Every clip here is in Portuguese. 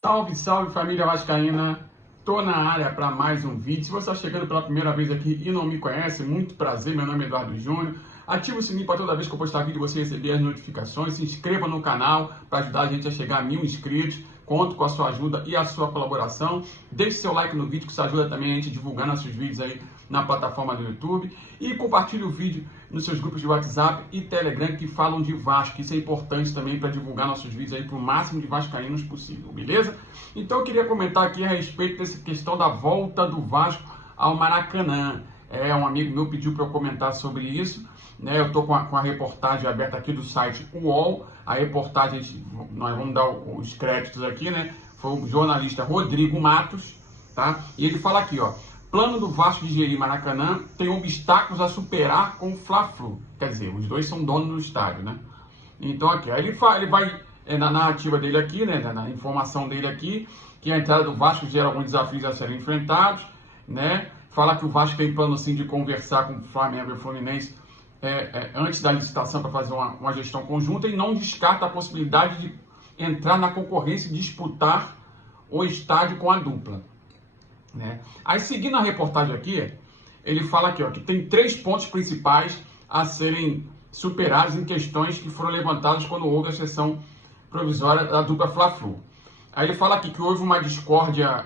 Salve, salve família vascaína, tô na área para mais um vídeo. Se você está chegando pela primeira vez aqui e não me conhece, muito prazer, meu nome é Eduardo Júnior. Ative o sininho para toda vez que eu postar vídeo você receber as notificações. Se inscreva no canal para ajudar a gente a chegar a 1000 inscritos. Conto com a sua ajuda e a sua colaboração. Deixe seu like no vídeo, que isso ajuda também a gente a divulgar nossos vídeos aí na plataforma do YouTube. E compartilhe o vídeo nos seus grupos de WhatsApp e Telegram que falam de Vasco. Isso é importante também para divulgar nossos vídeos aí para o máximo de vascaínos possível, beleza? Então eu queria comentar aqui a respeito dessa questão da volta do Vasco ao Maracanã. Um amigo meu pediu para eu comentar sobre isso, né? Eu estou com a reportagem aberta aqui do site UOL. A reportagem, nós vamos dar os créditos aqui, né? Foi o jornalista Rodrigo Matos, tá? E ele fala aqui, ó: plano do Vasco de gerir Maracanã tem obstáculos a superar com o Fla-Flu. Quer dizer, os dois são donos do estádio, né? Então aqui, aí ele vai na narrativa dele aqui, né, na informação dele aqui, que a entrada do Vasco gera alguns desafios a serem enfrentados, né? Fala que o Vasco tem plano assim de conversar com o Flamengo e o Fluminense antes da licitação para fazer uma gestão conjunta, e não descarta a possibilidade de entrar na concorrência e disputar o estádio com a dupla, né? Aí, seguindo a reportagem aqui, ele fala aqui, ó, que tem 3 pontos principais a serem superados em questões que foram levantadas quando houve a sessão provisória da dupla Fla-Flu. Aí ele fala aqui que houve uma discórdia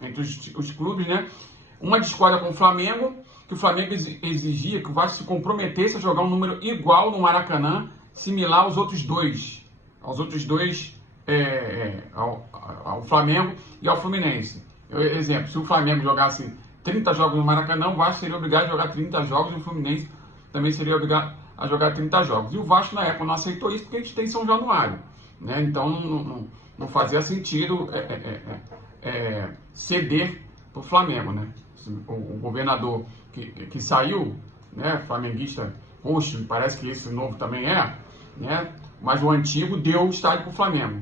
entre os clubes, né? Uma discórdia com o Flamengo, que o Flamengo exigia que o Vasco se comprometesse a jogar um número igual no Maracanã, similar ao Flamengo e ao Fluminense. Exemplo, se o Flamengo jogasse 30 jogos no Maracanã, o Vasco seria obrigado a jogar 30 jogos, e o Fluminense também seria obrigado a jogar 30 jogos. E o Vasco, na época, não aceitou isso porque a gente tem São Januário, né? Então não fazia sentido ceder para o Flamengo, né? O governador que saiu, né, flamenguista roxo, parece que esse novo também né? Mas o antigo deu o estádio para o Flamengo,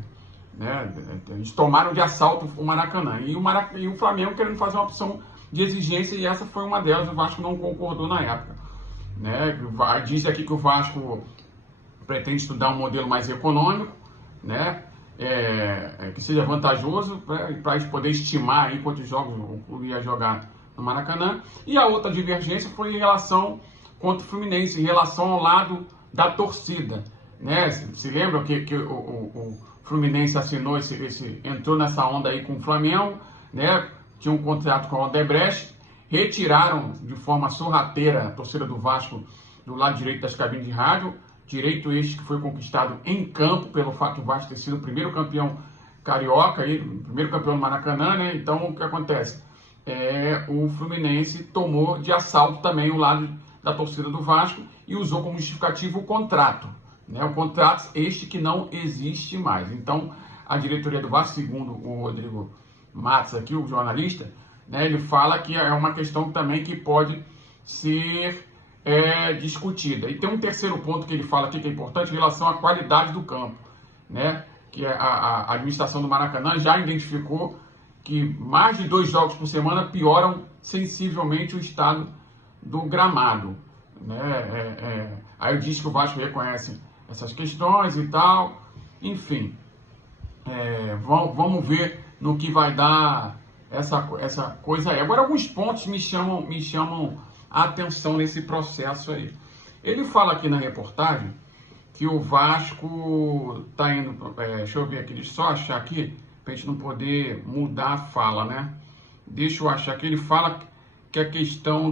né? Eles tomaram de assalto o Maracanã, e o Flamengo querendo fazer uma opção de exigência, e essa foi uma delas. O Vasco não concordou na época, né? Diz aqui que o Vasco pretende estudar um modelo mais econômico, né? Que seja vantajoso para a gente poder estimar aí quantos jogos o clube ia jogar no Maracanã. E a outra divergência foi em relação contra o Fluminense, em relação ao lado da torcida, né? Se lembram que o Fluminense assinou entrou nessa onda aí com o Flamengo, né? Tinha um contrato com a Odebrecht, retiraram de forma sorrateira a torcida do Vasco do lado direito das cabines de rádio, direito este que foi conquistado em campo pelo fato do Vasco ter sido o primeiro campeão carioca, o primeiro campeão do Maracanã, né? Então o que acontece? O Fluminense tomou de assalto também o lado da torcida do Vasco e usou como justificativo o contrato, né? O contrato este que não existe mais. Então a diretoria do Vasco, segundo o Rodrigo Matos aqui, o jornalista, né, ele fala que é uma questão também que pode ser discutida. E tem um terceiro ponto que ele fala aqui que é importante, em relação à qualidade do campo, né? Que a administração do Maracanã já identificou que mais de 2 jogos por semana pioram sensivelmente o estado do gramado, né? Aí diz que o Vasco reconhece essas questões e tal, enfim. Vamos ver no que vai dar essa coisa aí. Agora, alguns pontos me chamam a atenção nesse processo aí. Ele fala aqui na reportagem que o Vasco está indo... deixa eu ver aqui, deixa eu só achar aqui, para a gente não poder mudar a fala, né? Deixa eu achar aqui. Ele fala que a questão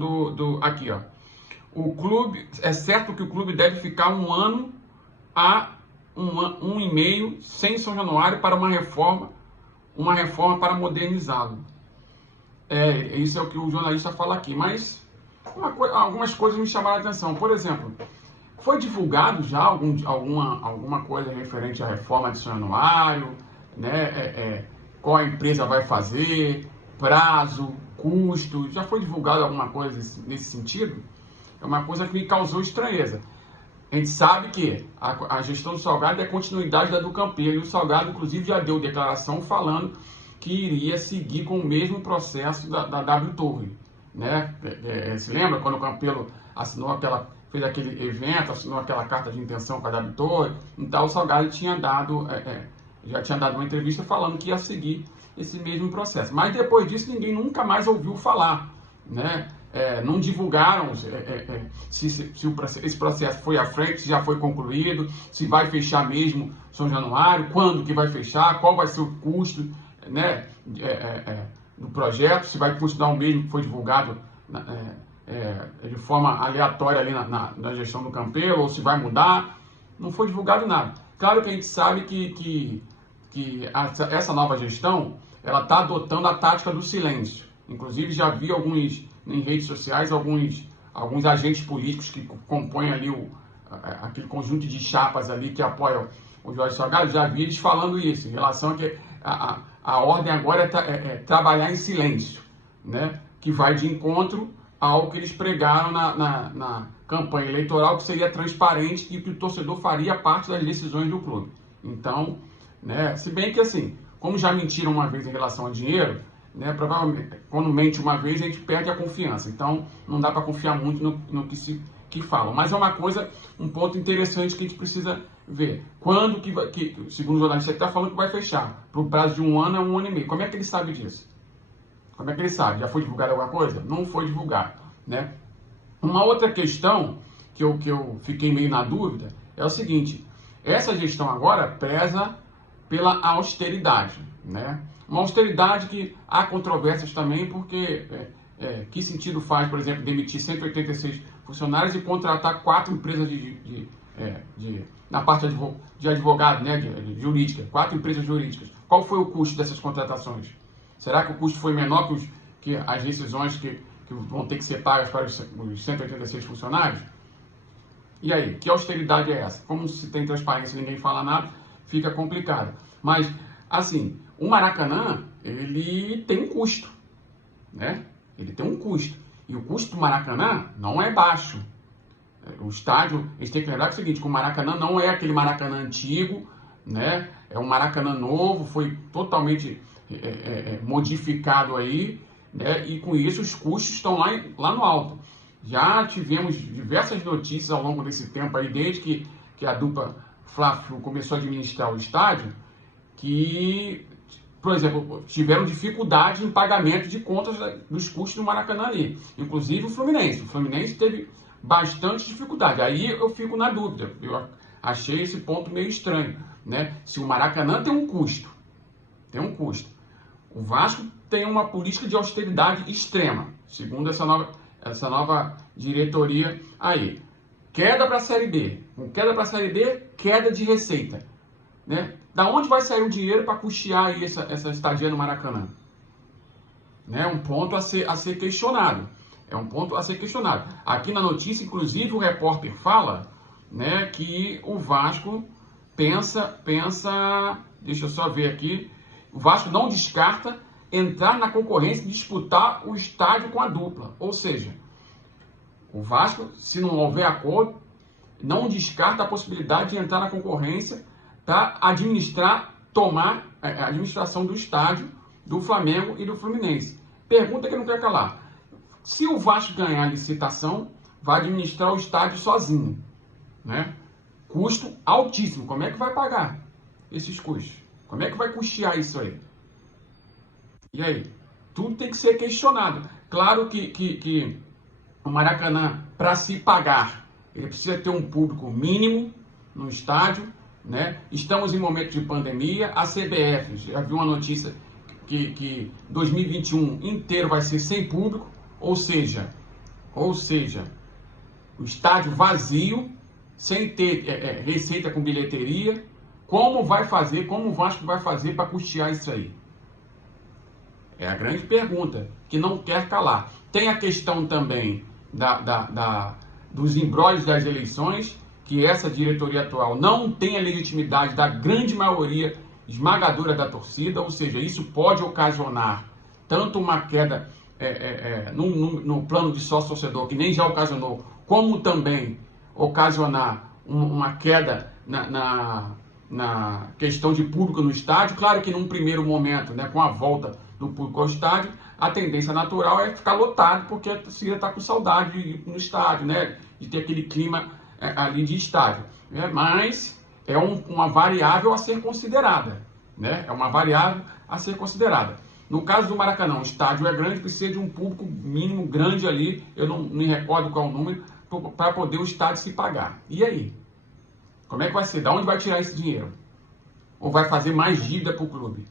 aqui, ó. O clube... É certo que o clube deve ficar 1 ano a 1 e meio sem São Januário para uma reforma para modernizá-lo. Isso é o que o jornalista fala aqui, mas algumas coisas me chamaram a atenção. Por exemplo, foi divulgado já alguma coisa referente à reforma de São Januário, né? Qual a empresa vai fazer, prazo, custo, já foi divulgado alguma coisa nesse sentido? É uma coisa que me causou estranheza. A gente sabe que a gestão do Salgado é a continuidade da do Campeiro, e o Salgado, inclusive, já deu declaração falando que iria seguir com o mesmo processo da W Torre, né? Se lembra quando o Campelo fez aquele evento, assinou aquela carta de intenção com a W Torre? Então o Salgado tinha dado já tinha dado uma entrevista falando que ia seguir esse mesmo processo. Mas depois disso ninguém nunca mais ouviu falar, né? Não divulgaram se esse processo foi à frente, se já foi concluído, se vai fechar mesmo São Januário, quando que vai fechar, qual vai ser o custo, né, do projeto, se vai continuar o mesmo que foi divulgado de forma aleatória ali na gestão do Campelo, ou se vai mudar. Não foi divulgado nada. Claro que a gente sabe que essa nova gestão ela está adotando a tática do silêncio. Inclusive já vi em redes sociais alguns agentes políticos que compõem ali aquele conjunto de chapas ali que apoiam o Jorge Salgado, já vi eles falando isso, em relação a que a ordem agora é trabalhar em silêncio, né? Que vai de encontro ao que eles pregaram na campanha eleitoral, que seria transparente e que o torcedor faria parte das decisões do clube. Então, né, se bem que assim, como já mentiram uma vez em relação a dinheiro, né, provavelmente, quando mente uma vez, a gente perde a confiança. Então, não dá para confiar muito no que falam. Mas é uma coisa, um ponto interessante que a gente precisa ver. Quando segundo o jornalista que está falando que vai fechar? Para o prazo de 1 ano, é 1 ano e meio. Como é que ele sabe disso? Como é que ele sabe? Já foi divulgado alguma coisa? Não foi divulgado, né? Uma outra questão que eu fiquei meio na dúvida é o seguinte: essa gestão agora preza pela austeridade, né? Uma austeridade que há controvérsias também, porque que sentido faz, por exemplo, demitir 186 funcionários e contratar 4 empresas na parte de advogado, né, de jurídica, 4 empresas jurídicas. Qual foi o custo dessas contratações? Será que o custo foi menor que as decisões que vão ter que ser pagas para os 186 funcionários? E aí, que austeridade é essa? Como se tem transparência e ninguém fala nada, fica complicado. Mas, assim, o Maracanã, ele tem um custo, né? Ele tem um custo. E o custo do Maracanã não é baixo. O estádio, eles têm que lembrar que é o seguinte, que o Maracanã não é aquele Maracanã antigo, né? É um Maracanã novo, foi totalmente modificado aí, né? E com isso os custos estão lá no alto. Já tivemos diversas notícias ao longo desse tempo aí, desde que a dupla Fla-Flu começou a administrar o estádio, que, por exemplo, tiveram dificuldade em pagamento de contas dos custos do Maracanã ali. Inclusive o Fluminense. O Fluminense teve bastante dificuldade. Aí eu fico na dúvida. Eu achei esse ponto meio estranho, né? Se o Maracanã tem um custo, o Vasco tem uma política de austeridade extrema, segundo essa nova diretoria aí. Queda para a Série B. Com queda para a Série B, queda de receita, né? Da onde vai sair o dinheiro para custear aí essa estadia no Maracanã? Né? Um ponto a ser questionado. É um ponto a ser questionado. Aqui na notícia, inclusive, o repórter fala, né, que o Vasco pensa, deixa eu só ver aqui, o Vasco não descarta entrar na concorrência e disputar o estádio com a dupla. Ou seja, o Vasco, se não houver acordo, não descarta a possibilidade de entrar na concorrência para tomar a administração do estádio do Flamengo e do Fluminense. Pergunta que eu não quero calar. Se o Vasco ganhar a licitação, vai administrar o estádio sozinho, né? Custo altíssimo. Como é que vai pagar esses custos? Como é que vai custear isso aí? E aí? Tudo tem que ser questionado. Claro que o Maracanã, para se pagar, ele precisa ter um público mínimo no estádio, né? Estamos em momento de pandemia. A CBF, já viu uma notícia que 2021 inteiro vai ser sem público, ou seja, o estádio vazio, sem ter receita com bilheteria. Como o Vasco vai fazer para custear isso aí? É a grande pergunta, que não quer calar. Tem a questão também dos embrólios das eleições, que essa diretoria atual não tem a legitimidade da grande maioria esmagadora da torcida, ou seja, isso pode ocasionar tanto uma queda no plano de sócio-torcedor, que nem já ocasionou, como também ocasionar uma queda na questão de público no estádio. Claro que num primeiro momento, né, com a volta do público ao estádio, a tendência natural é ficar lotado, porque a torcida está com saudade de ir no estádio, né, de ter aquele clima ali de estádio. Né? Mas é uma variável a ser considerada. né? É uma variável a ser considerada. No caso do Maracanã, o estádio é grande, precisa de um público mínimo grande ali, eu não me recordo qual é o número, para poder o estádio se pagar. E aí? Como é que vai ser? Da onde vai tirar esse dinheiro? Ou vai fazer mais dívida para o clube?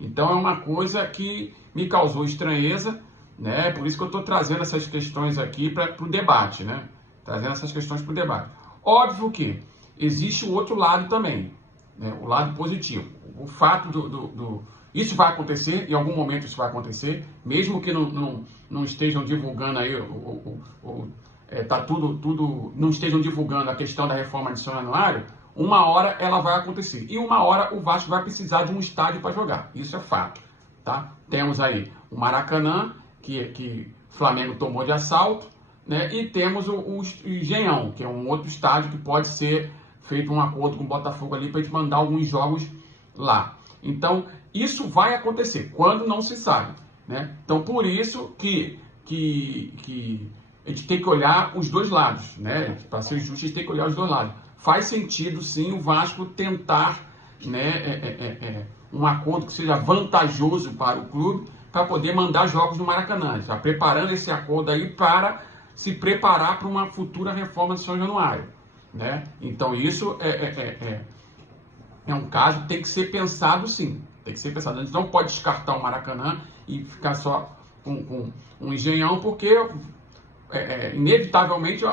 Então é uma coisa que me causou estranheza, né? Por isso que eu estou trazendo essas questões aqui para o debate, né? Trazendo essas questões para o debate. Óbvio que existe o outro lado também, né? O lado positivo. O fato isso vai acontecer, em algum momento isso vai acontecer, mesmo que não estejam divulgando aí, não estejam divulgando a questão da reforma adicional, uma hora ela vai acontecer. E uma hora o Vasco vai precisar de um estádio para jogar. Isso é fato, tá? Temos aí o Maracanã, que Flamengo tomou de assalto, né? E temos o Engenhão, que é um outro estádio que pode ser feito um acordo com o Botafogo ali para a gente mandar alguns jogos lá. Então, isso vai acontecer, quando não se sabe, né? Então, por isso que a gente tem que olhar os dois lados, né? Para ser justo, a gente tem que olhar os dois lados. Faz sentido, sim, o Vasco tentar, né, um acordo que seja vantajoso para o clube, para poder mandar jogos no Maracanã. Já preparando esse acordo aí para se preparar para uma futura reforma de São Januário, né? Então, isso é um caso que tem que ser pensado, sim. Tem que ser pensado. A gente não pode descartar o Maracanã e ficar só com um Engenhão, porque inevitavelmente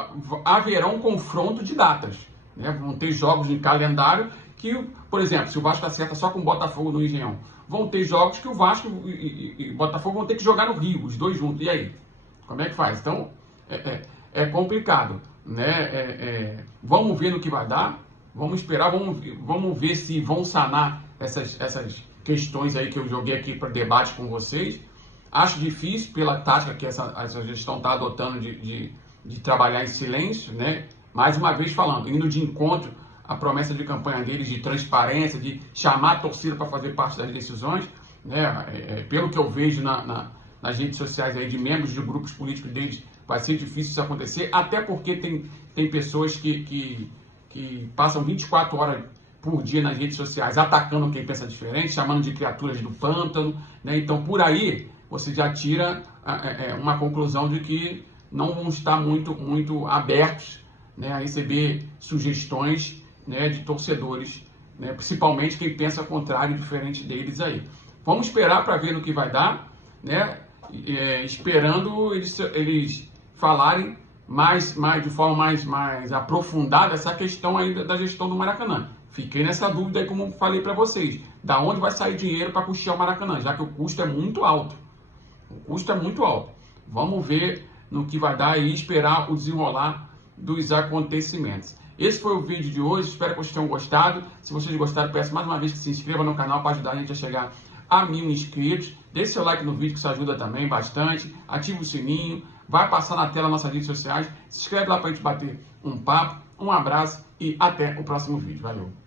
haverá um confronto de datas, né? Vão ter jogos em calendário que, por exemplo, se o Vasco acerta só com o Botafogo no Engenhão, vão ter jogos que o Vasco e o Botafogo vão ter que jogar no Rio, os dois juntos. E aí? Como é que faz? Então, é complicado, né? Vamos ver no que vai dar, vamos esperar, vamos ver se vão sanar essas questões aí que eu joguei aqui para debate com vocês. Acho difícil pela tática que essa gestão está adotando de trabalhar em silêncio, né? Mais uma vez falando, indo de encontro à promessa de campanha deles de transparência, de chamar a torcida para fazer parte das decisões, né? Pelo que eu vejo nas redes sociais aí de membros de grupos políticos deles, vai ser difícil isso acontecer, até porque tem pessoas que passam 24 horas por dia nas redes sociais atacando quem pensa diferente, chamando de criaturas do pântano, né? Então, por aí, você já tira uma conclusão de que não vão estar muito abertos, né, a receber sugestões, né, de torcedores, né, principalmente quem pensa contrário, diferente deles aí. Vamos esperar para ver no que vai dar, né, esperando eles falarem de forma mais aprofundada essa questão aí da gestão do Maracanã. Fiquei nessa dúvida aí, como falei para vocês, da onde vai sair dinheiro para custear o Maracanã, já que o custo é muito alto. O custo é muito alto. Vamos ver no que vai dar e esperar o desenrolar dos acontecimentos. Esse foi o vídeo de hoje, espero que vocês tenham gostado. Se vocês gostaram, peço mais uma vez que se inscreva no canal para ajudar a gente a chegar a 1000 inscritos. Deixe seu like no vídeo, que isso ajuda também bastante. Ative o sininho, vai passar na tela nossas redes sociais. Se inscreve lá para a gente bater um papo. Um abraço e até o próximo vídeo. Valeu!